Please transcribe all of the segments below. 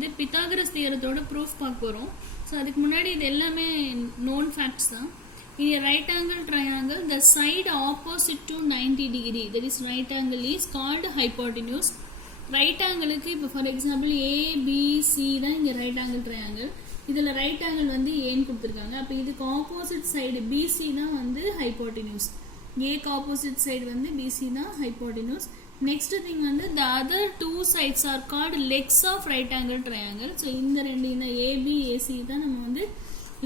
வந்து Pythagoras தியரத்தோட proof பார்க்க போகிறோம். ஸோ அதுக்கு முன்னாடி இது எல்லாமே நோன் ஃபேக்ட்ஸ் தான். In a right angle triangle, the side opposite to 90 degree, that is right angle, is called hypotenuse. Right angle க்கு இப்போ ஃபார் எக்ஸாம்பிள் ABC தான் இங்கே ரைட் ஆங்கிள் ட்ரையாங்கிள். இதில் ரைட் ஆங்கிள் வந்து ஏன்னு கொடுத்துருக்காங்க. அப்போ இதுக்கு ஆப்போசிட் சைடு BC தான் வந்து ஹைப்போட்டினியூஸ். ஏக்கு ஆப்போசிட் சைடு வந்து BC தான் ஹைப்போட்டினியூஸ். நெக்ஸ்ட் திங் வந்து the other two sides are called legs of right angle triangle. So இந்த ரெண்டு இந்த AB AC தான் நம்ம வந்து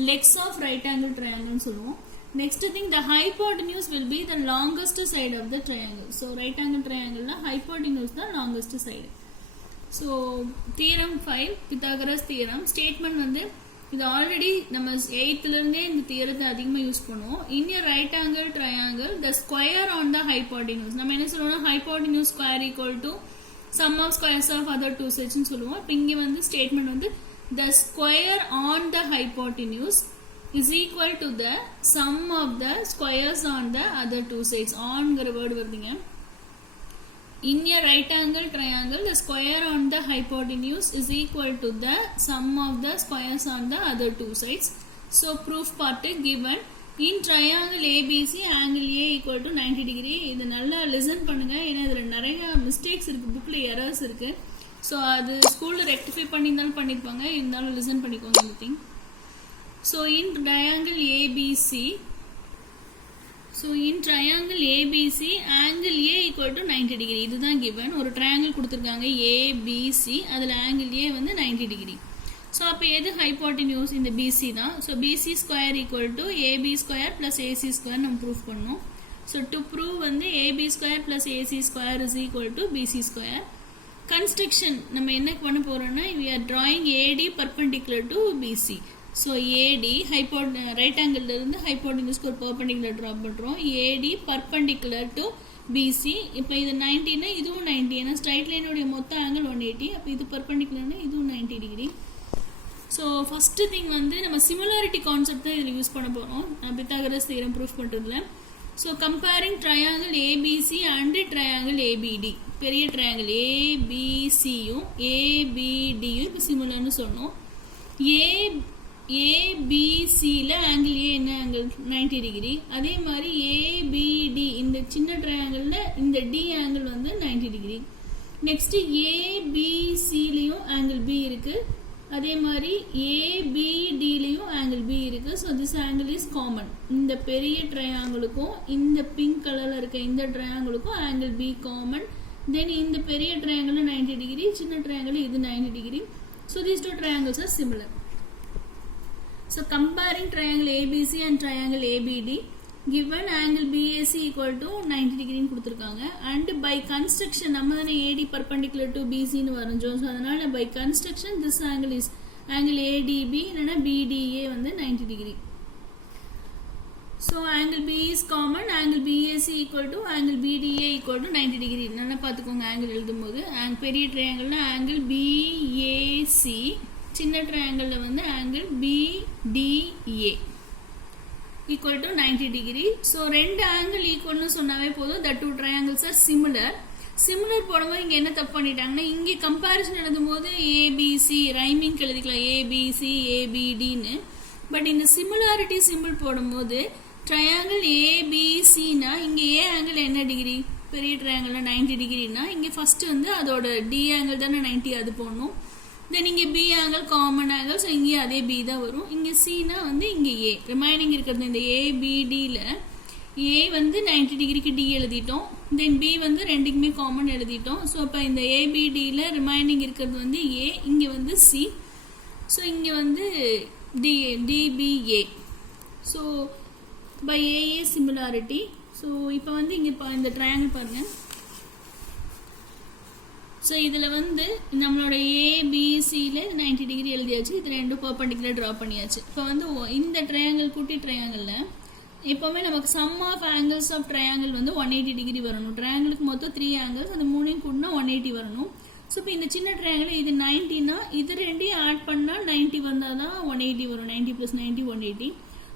legs of right angle triangle சொல்லுவோம். Next thing, the hypotenuse will be the longest side of the triangle. So right angle triangle la hypotenuse the longest side. So theorem 5 Pythagoras theorem statement வந்து இது already நம்ம 8th ல இருந்தே இந்த தியரத்தை அதிகமா use பண்ணுவோம். In a right angle triangle, the square on the hypotenuse, நம்ம என்ன சொல்றோம்னா hypotenuse square equal to sum of squares of other two sides னு சொல்லுவோம். இப்போ இங்க வந்து ஸ்டேட்மென்ட் வந்து the square on the hypotenuse is equal to the sum of the squares on the other two sides. On ங்கிற word வருதுங்க. In a right angle triangle, the square on the hypotenuse is equal to the sum of the squares on the other two sides. So proof part given. In triangle ABC, angle A equal to 90 degree. இது நல்லா listen பண்ணுங்க. ஏன்னா இதுல நிறைய mistakes இருக்கு, புக்ல errors இருக்கு. So அது ஸ்கூலில் ரெக்டிஃபை பண்ணியிருந்தாலும் பண்ணியிருப்பாங்க, இருந்தாலும் லிசன் பண்ணிக்கோங்க anything. So in triangle ABC angle A equal to 90 degree. இதுதான் கிவன். ஒரு ட்ரையாங்கிள் கொடுத்துருக்காங்க ஏபிசி, அதில் ஆங்கிள் ஏ வந்து 90 டிகிரி. ஸோ அப்போ எது ஹைப்போட்டினியூஸ்? இந்த பிசி தான். So BC square equal to AB square plus AC square நம்ம ப்ரூவ் பண்ணோம். ஸோ டு ப்ரூவ் வந்து AB square plus AC square is equal to BC square. Construction நம்ம என்ன பண்ண போறோம்னா, we are drawing AD perpendicular to BC. So AD right angle இருந்து ஹைப்போட்டென்யூஸ்க்கு ஒரு perpendicular draw பண்றோம். AD perpendicular to BC. இப்போ இது 90 னா இதுவும் 90. ஏன்னா ஸ்ட்ரைட் லைனோட மொத்த ஆங்கிள் 180. அப்போ இது பெர்பெண்டிகுலர்னா இதுவும் 90 டிகிரி. ஸோ ஃபர்ஸ்ட் திங் வந்து நம்ம சிமிலாரிட்டி கான்செப்ட் தான் இதில் யூஸ் பண்ண போறோம் பித்தாகரஸ் தியரம் ப்ரூஃப் பண்றதுல. So comparing triangle ABC and triangle APD. பெரிய ட்ரையாங்கிள் ஏபிசியும் ஏபிடியும் இப்போ சிமிலர்னு சொன்னோம். ஏபிசியில் ஆங்கிள் ஏ என்ன ஆங்கிள் 90 டிகிரி. அதே மாதிரி ஏபிடி இந்த சின்ன ட்ரையாங்கிளில் இந்த டி ஆங்கிள் வந்து 90 டிகிரி. நெக்ஸ்ட் ஏபிசிலையும் ஆங்கிள் பி இருக்கு. அதே மாதிரி ஏபிடிலையும் ஆங்கிள் பி இருக்கு. So this angle is common. இந்த பெரிய ட்ரையாங்கிளுக்கும் இந்த பிங்க் கலர்ல இருக்க இந்த ட்ரையாங்கிளுக்கும் ஆங்கிள் பி காமன். தென் இந்த பெரிய ட்ரையாங்கிள் 90 டிகிரி, சின்ன ட்ரையாங்கிள் இது 90 degree. So these two triangles are similar. So comparing triangle ABC and triangle ABD given angle BAC equal to 90 degree கொடுத்திருக்காங்க. and by construction நம்ம தானே AD perpendicular to BC னு வரைஞ்சோம். So அதனால by construction this angle is angle ADB இல்லைன்னா BDA வந்து 90 degree. So angle B is common. Angle BAC equal to angle BDA equal to 90 degree. நல்லா பார்த்துக்கோங்க angle எழுதும்போது. பெரிய ட்ரையாங்கிள்ல angle BAC, சின்ன ட்ரையாங்கிள்ல வந்து angle BDA equal to 90 degree. So ரெண்டு angle ஈக்குவல்னு சொன்னாவே போதும். the two triangles are similar. Similar போடும்போது இங்க என்ன தப்பு பண்ணிட்டாங்கன்னா, இங்க கம்பேரிசன் எழுதும் போது ஏபிசி ரைமிங் எழுதிக்கலாம் ஏபிசி ஏபிடின்னு. பட் இந்த சிமிலாரிட்டி சிம்பிள் போடும்போது ட்ரையாங்கிள் ஏபிசினா இங்க ஏ ஆங்கிள் என்ன டிகிரி? பெரிய ட்ரையாங்கிள்ல 90 டிகிரினா இங்க ஃபர்ஸ்ட் வந்து அதோட டி ஆங்கிள் தானே 90, அது போடணும். தென் இங்கே B angle common angle. So இங்கே அதே பி தான் வரும். இங்கே சினா வந்து இங்கே ஏ ரிமைனிங் இருக்கிறது. இந்த ஏபிடியில் ஏ வந்து 90 டிகிரிக்கு டி எழுதிட்டோம். தென் பி வந்து ரெண்டுக்குமே காமன் எழுதிட்டோம். ஸோ அப்போ இந்த ஏபிடியில் ரிமைனிங் இருக்கிறது வந்து ஏ, இங்கே வந்து சி. ஸோ இங்கே வந்து DBA. So by AA similarity. So இப்போ வந்து இங்கே இந்த ட்ரையாங்கிள் பாருங்கள். ஸோ இதில் வந்து நம்மளோட ஏபிசியில் 90 டிகிரி எழுதியாச்சு. இது ரெண்டும் பர்பெண்டிகுலர் ட்ரா பண்ணியாச்சு. இப்போ வந்து இந்த ட்ரையாங்கிள் குட்டி ட்ரையாங்கிளில் எப்போவுமே நமக்கு sum of angles of triangle வந்து 180 டிகிரி வரணும். ட்ரையாங்கிளுக்கு மொத்தம் 3 ஆங்கிள்ஸ், அது மூணையும் கூட்டினா 180 வரணும். ஸோ இப்போ இந்த சின்ன ட்ரையாங்கிள் இது 90னா இது ரெண்டையும் ஆட் பண்ணால் 90 வந்தால் தான் 180 வரும். 90 + 90 180.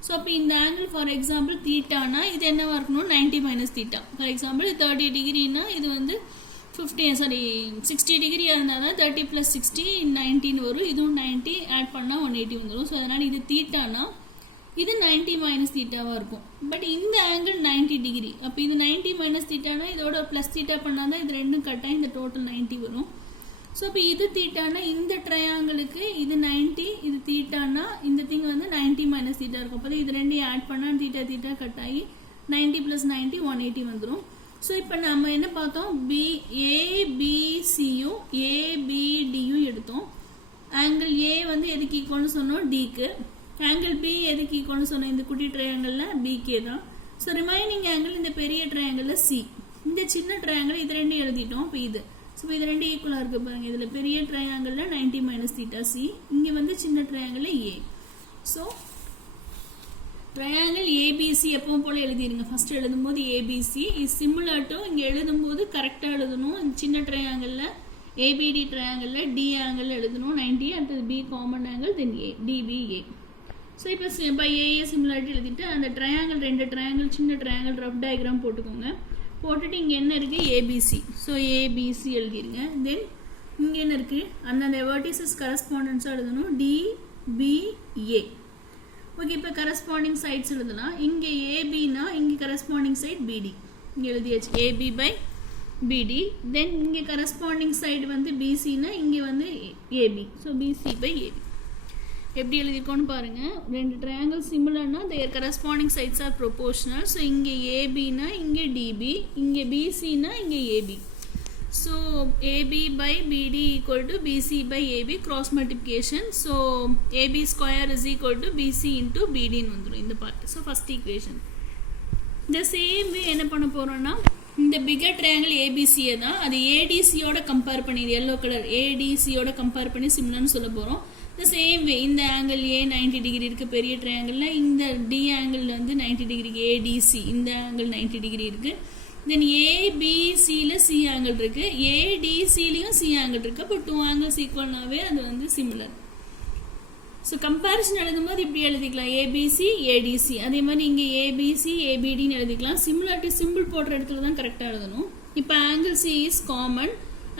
ஸோ அப்போ இந்த ஆங்கிள் ஃபார் எக்ஸாம்பிள் தீட்டானா இது என்னவா இருக்கணும்? 90 - தீட்டா. ஃபார் எக்ஸாம்பிள் 30 டிகிரினா இது வந்து 60 டிகிரியாக இருந்தால் தான் 30 + 60 19 வரும். இதுவும் 90 ஆட் பண்ணால் 180 வந்துடும். ஸோ அதனால் இது தீட்டானா இது 90 மைனஸ் தீட்டாவாக இருக்கும். பட் இந்த ஆங்கிள் 90 டிகிரி. அப்போ இது 90 மைனஸ் தீட்டானா இதோட ப்ளஸ் தீட்டா பண்ணால் தான் இது ரெண்டும் கட்டாக இந்த டோட்டல் 90 வரும். ஸோ இப்போ இது தீட்டானா இந்த ட்ரையாங்கிளுக்கு இது 90, இது தீட்டானா இந்த திங் வந்து 90 மைனஸ் தீட்டா இருக்கும். அப்போ இது ரெண்டையும் ஆட் பண்ணால் தீட்டா கட் ஆகி 90 + 90 180 வந்துடும். ஸோ இப்போ நம்ம என்ன பார்த்தோம், ஏபிசியும் ஏபிடியும் எடுத்தோம். ஆங்கிள் ஏ வந்து எதுக்கு ஈக்குவல்னு சொன்னோம், டிக்கு. ஆங்கிள் பி எதுக்கு ஈக்குவல்னு சொன்னோம், இந்த குட்டி ட்ரையாங்கிளில் பிகே தான். ஸோ ரிமைனிங் ஆங்கிள் இந்த பெரிய ட்ரையாங்கிளில் சி. இந்த சின்ன ட்ரையாங்கிள் இது ரெண்டும் எழுதிட்டோம். இப்போ இது ஸோ இது ரெண்டு ஈக்குவலாக இருக்குது பாருங்கள். இதில் பெரிய ட்ரையாங்கிளில் 90 மைனஸ் தீட்டா சி, இங்கே வந்து சின்ன ட்ரையாங்கிளில் ஏ. ஸோ ட்ரையாங்கிள் ஏபிசி எப்பவும் போல் எழுதிருங்க. ஃபர்ஸ்ட் எழுதும்போது ஏபிசி இஸ் சிமிலர் டு, இங்கே எழுதும்போது கரெக்டாக எழுதணும். சின்ன ட்ரையாங்கிளில் ஏபிடி ட்ரையாங்கிளில் டி ஆங்கிள் எழுதணும் 90, அடுத்தது பி காமன் ஆங்கிள், தென் ஏ டிபிஏ. ஸோ இப்போ பை ஏஏ சிமிலாரிட்டி எழுதிட்டு அந்த ட்ரையாங்கிள் ரெண்டு ட்ரையாங்கிள் சின்ன ட்ரையாங்கிள் ரஃப் டயக்ராம் போட்டுக்கோங்க. போட்டுட்டு இங்கே என்ன இருக்குது, ஏபிசி. ஸோ ஏபிசி எழுதிருங்க. தென் இங்கே என்ன இருக்குது, அந்தந்த வெர்டிசஸ் கரஸ்பாண்டன்ஸாக எழுதணும் டிபிஏ. ஓகே, இப்போ கரஸ்பாண்டிங் சைட்ஸ் எழுதலாம். இங்கே ஏபினா இங்கே கரஸ்பாண்டிங் சைட் பிடி இங்கே எழுதியாச்சு, ஏபி பை பிடி. தென் இங்கே கரஸ்பாண்டிங் சைடு வந்து பிசினா இங்கே வந்து AB. So BC by AB. எப்படி எழுதிருக்கோன்னு பாருங்கள். ரெண்டு ட்ரையாங்கிள் சிமிலர்னா their corresponding sides are proportional. So இங்கே ஏபினா இங்கே டிபி, இங்கே பிசினா இங்கே AB. So AB by BD equal to BC by AB cross multiplication. So AB square is equal to BC into பிடின்னு வந்துடும் இந்த பார்ட். So first equation. இந்த சேம் வே என்ன பண்ண போகிறோம்னா, இந்த பிகர் ட்ரையாங்கிள் ஏபிசியை தான் அது ஏடிசியோட கம்பேர் பண்ணி, இது எல்லோ கலர் ஏடிசியோட கம்பேர் பண்ணி சிமிலர்னு சொல்ல போகிறோம். இந்த சேம் வே இந்த ஆங்கிள் ஏ 90 டிகிரி இருக்குது பெரிய ட்ரையாங்கிளில், இந்த டி ஆங்கிள் வந்து 90 டிகிரிக்கு ஏடிசி, இந்த ஆங்கிள் 90 டிகிரி இருக்குது. தென் ஏபிசியில் சி ஆங்கிள் இருக்குது, ஏடிசிலையும் சி ஆங்கிள் இருக்குது. அப்போ 2 ஆங்கிள்ஸ் ஈக்குவல்னாவே அது வந்து சிமிலர். ஸோ கம்பேரிசன் எழுதும்போது இப்படி எழுதிக்கலாம், ஏபிசி ஏடிசி. அதே மாதிரி இங்கே ஏபிசி ஏபிடின்னு எழுதிக்கலாம். சிமிலாரிட்டி சிம்பிள் போடுற இடத்துல தான் கரெக்டாக எழுதணும். இப்போ angle C is common.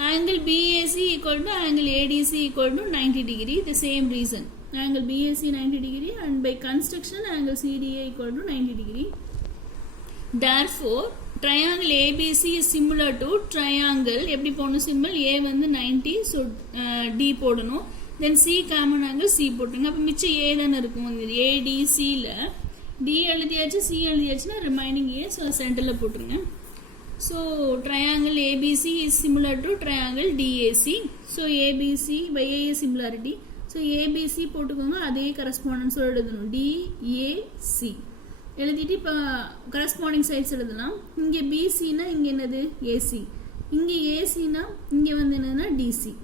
Angle BAC equal to angle ADC equal to 90 degree. The same reason. Angle BAC 90 degree and by construction angle CDA equal to 90 degree. Therefore, triangle ABC is similar to triangle. எப்படி போடணும் symbol A வந்து 90, so D போடணும். Then C common angle C போட்டுங்க. அப்போ மிச்சம் A தானே இருக்கும். ADCல D எழுதியாச்சு C எழுதியாச்சுன்னா remaining A, so சென்டரில் போட்டுருங்க. So triangle ABC is similar to triangle DAC. So ABC by A is similarity. So ABC போட்டுக்கோங்க, அதே correspondence எழுதணும் DAC எழுதிட்டு இப்போ corresponding sides எழுதலாம். இங்கே BCனா இங்கே என்னது AC, இங்கே ACனா இங்கே வந்து என்னன்னா DC.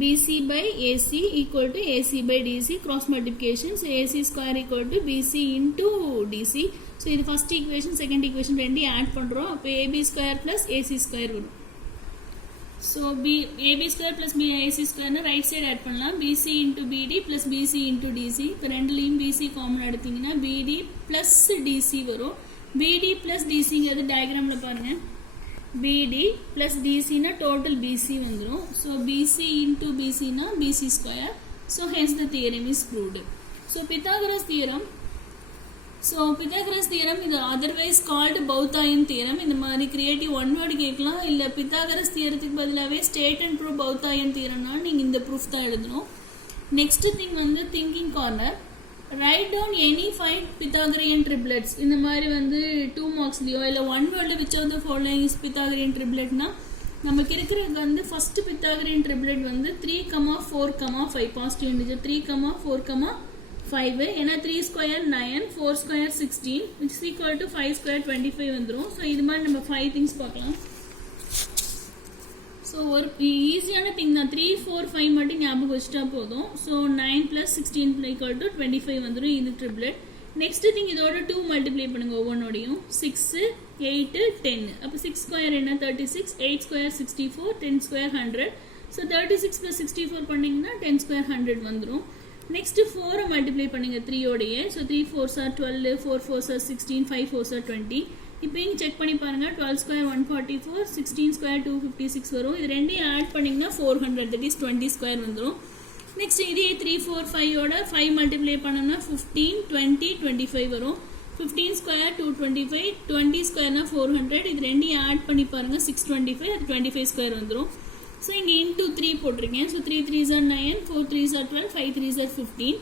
BC by AC equal to AC by DC cross multiplication. So AC square equal to BC into DC. So இது first equation second equation ரெண்டையும் ஆட் பண்ணுறோம். அப்போ AB square plus AC square வரும். So AB square plus AC square right side add பண்ணலாம். BC into BD plus BC into DC. இப்போ ரெண்டுலேயும் BC common எடுத்தீங்கன்னா BD plus DC வரும். BD plus DCங்கிறது டயக்ராமில் பாருங்கள். BD plus DC na total BC வந்துரும். So BC into BC na BC square. So hence the theorem is proved. So Pythagoras theorem. So Pythagoras theorem is otherwise called Bouthian theorem. இந்த மாதிரி creative one word கேட்கலாம். இல்லை Pythagoras theorத்துக்கு பதிலாகவே state and prove Bouthian theoremனா நீங்கள் இந்த proof தான் எழுதணும். Next thing வந்து thinking corner. Write down any 5 Pythagorean triplets. இந்த மாதிரி வந்து 2 marksலையோ இல்லை 1 word which of the following is Pythagorean triplet னா நமக்கு இருக்கிறது வந்து first Pythagorean triplet வந்து 3, 4, 5 positive integer 3, 4, 5. ஏன்னா 3 square 9, 4 square 16 which is equal to 5 square 25 வந்துரும். ஸோ இது மாதிரி நம்ம 5 things பார்க்கலாம். ஸோ ஒரு ஈஸியான திங் தான், 3, 4, 5 மட்டும் ஞாபகம் வச்சுட்டா போதும். ஸோ 9 + 16 ஈக்குவல் டு 25 வந்துடும். இது ட்ரிப்ளெட். நெக்ஸ்ட் திங் இதோட 2 மல்டிப்ளை பண்ணுங்க ஒவ்வொன்னோடையும். 6, 8, 10. அப்போ 6 ஸ்கொயர் என்ன 36, 8 ஸ்கொயர் 64, 10 ஸ்கொயர் 100. ஸோ 36 + 64 பண்ணிங்கன்னா 10 ஸ்கொயர் 100 வந்துடும். நெக்ஸ்ட் 4 மல்டிப்ளை பண்ணுங்க 3 ஓடையே. So 3 4s are 12, 4 4s are 16, 5 4s are 20. இப்போ இங்கே செக் பண்ணி பாருங்க 12 ஸ்கொயர் 144, 16 ஸ்கொயர் 256 வரும். இது ரெண்டையும் ஆட் பண்ணிங்கன்னா 400, தட் இஸ் 20 ஸ்கொயர் வந்துடும். நெக்ஸ்ட் இதே 3 4 5ஓட 5 மல்டிப்ளை பண்ணோம்னா 15 20 25 வரும். 15 ஸ்கொயர் 225, 20 ஸ்கொயர்னா 400. இது ரெண்டையும் ஆட் பண்ணி பாருங்க 625, அது 25 ஸ்கொயர் வந்துடும். ஸோ இங்கே இன்டூ 3 போட்டிருக்கேன். So 3 3s are 9, 4 3s are 12, 5 3s are 15.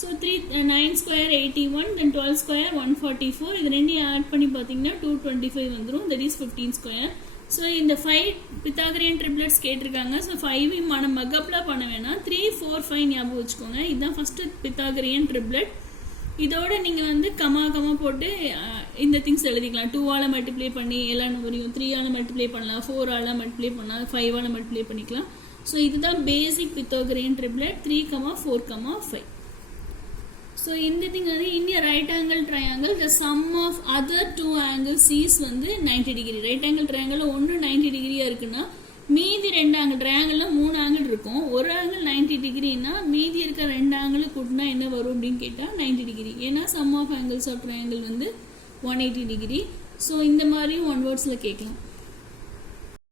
So 9 square 81, then 12 square 144. இது ரெண்டையும் ஆட் பண்ணி பார்த்தீங்கன்னா 225 வந்துடும், தட் இஸ் 15 ஸ்கொயர். ஸோ இந்த 5 பித்தாகரியன் ட்ரிப்ளெட்ஸ் கேட்டிருக்காங்க. ஸோ 5 நம்ம மகப்லாம் பண்ண வேணாம், 3 4 5 ஞாபகம் வச்சுக்கோங்க. இதுதான் ஃபர்ஸ்ட் பித்தாகரியன் ட்ரிப்ளெட். இதோட நீங்கள் வந்து கமா போட்டு இந்த திங்ஸ் எழுதிக்கலாம். 2ஆல் மல்டிப்ளை பண்ணி எல்லா நம்பரையும் 3ஆல் மல்டிப்ளை பண்ணலாம், 4ஆல் மல்டிப்ளை பண்ணலாம், 5ஆல் மல்டிப்ளை பண்ணிக்கலாம். ஸோ இதுதான் பேசிக் பித்தாகரியன் ட்ரிப்ளெட் 3, 4, 5. ஸோ இந்த திங் வந்து இந்திய right angle triangle the sum of other 2 angle சீஸ் வந்து 90 டிகிரி. ரைட் ஆங்கிள் ட்ரையாங்கிள் ஒன்று 90 டிகிரியாக இருக்குன்னா மீதி 2 ஆங்கிள் ட்ரையாங்கிளில் 3 ஆங்கிள் இருக்கும். ஒரு ஆங்கிள் 90 டிகிரின்னா மீதி இருக்க 2 ஆங்கிள் கூட்டினா என்ன வரும் அப்படின்னு கேட்டால் 90 டிகிரி. ஏன்னா sum of angles of triangle வந்து 180 டிகிரி. ஸோ இந்த மாதிரியும் 1 வேர்ட்ஸில் கேட்கலாம்.